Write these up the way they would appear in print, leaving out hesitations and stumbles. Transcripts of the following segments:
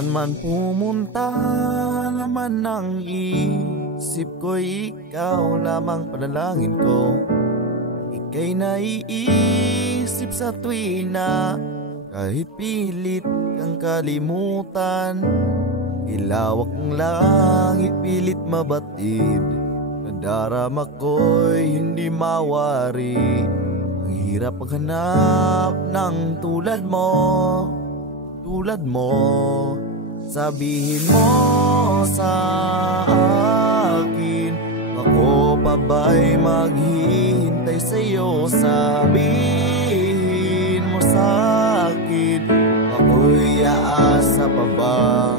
Saan man pumunta naman ang isip ko'y ikaw lamang panalangin ko. Ika'y naiisip sa tuwina, kahit pilit kang kalimutan. Ilawak ng langit pilit mabatid, nadarama ko'y hindi mawari. Ang hirap maghanap ng tulad mo. Sabihin mo sa akin, ako pa ba'y maghihintay sa'yo? Sabihin mo sa akin, ako'y aasa pa ba?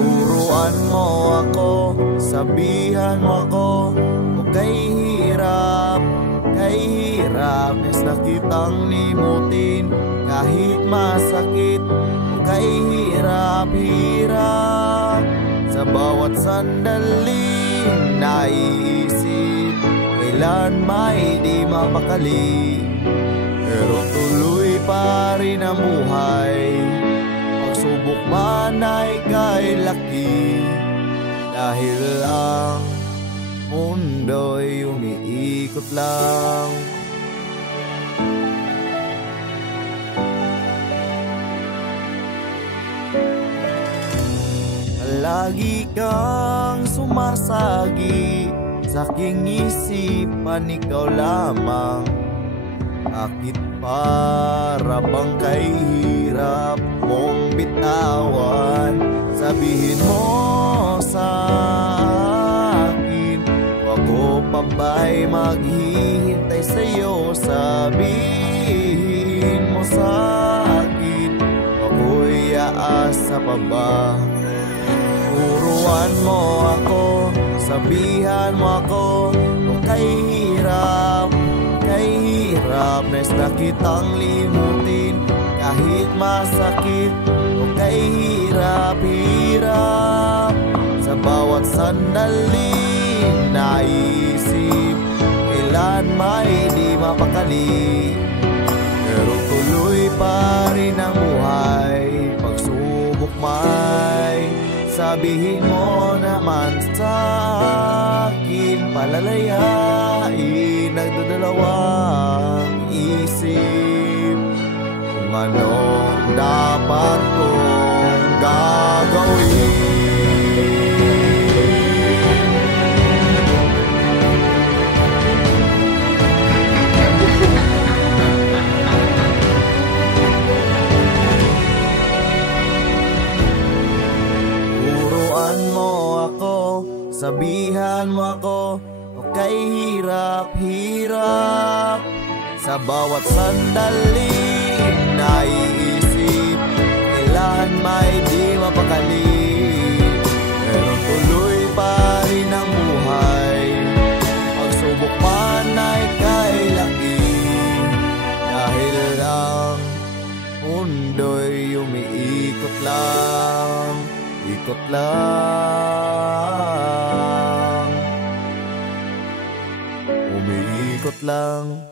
Turuan mo ako, sabihan mo ako, huwag kay hirap. Nes na kitang limutin, kahit masakit, huwag kay hirap. Sa bawat sandaling naiisip, kailan may di mapakali. Pero tuloy pa rin ang buhay, pagsubok man ay kay laki. Dahil ang mundo'y umiikot lang. Lagi kang sumasagi sa aking isipan, ikaw lamang. Bakit para bang kay hirap mong bitawan? Sabihin mo sa akin, ako pa ba'y maghihintay sa'yo? Sabihin mo sa akin, ako'y aasa pa ba? Turuan mo ako, sabihan mo ako, huwag kay hirap. Nes na kitang limutin, kahit masakit, huwag kay hirap. Sa bawat sandaling naisip, kailan may di mapakali. Pero tuloy pa rin ang buhay, pagsubok may. Sabihin mo naman sa akin, palalayain, nagdadalawang isip kung anong dapat kong gagawin. Sabihan mo ako, huwag kay hirap. Sa bawat sandaling naiisip, kailan may di mapakali. Pero tuloy pa rin ang buhay, pagsubok man ay kay laki. Dahil ang mundo'y umiikot lang, ikot lang, umiikot lang.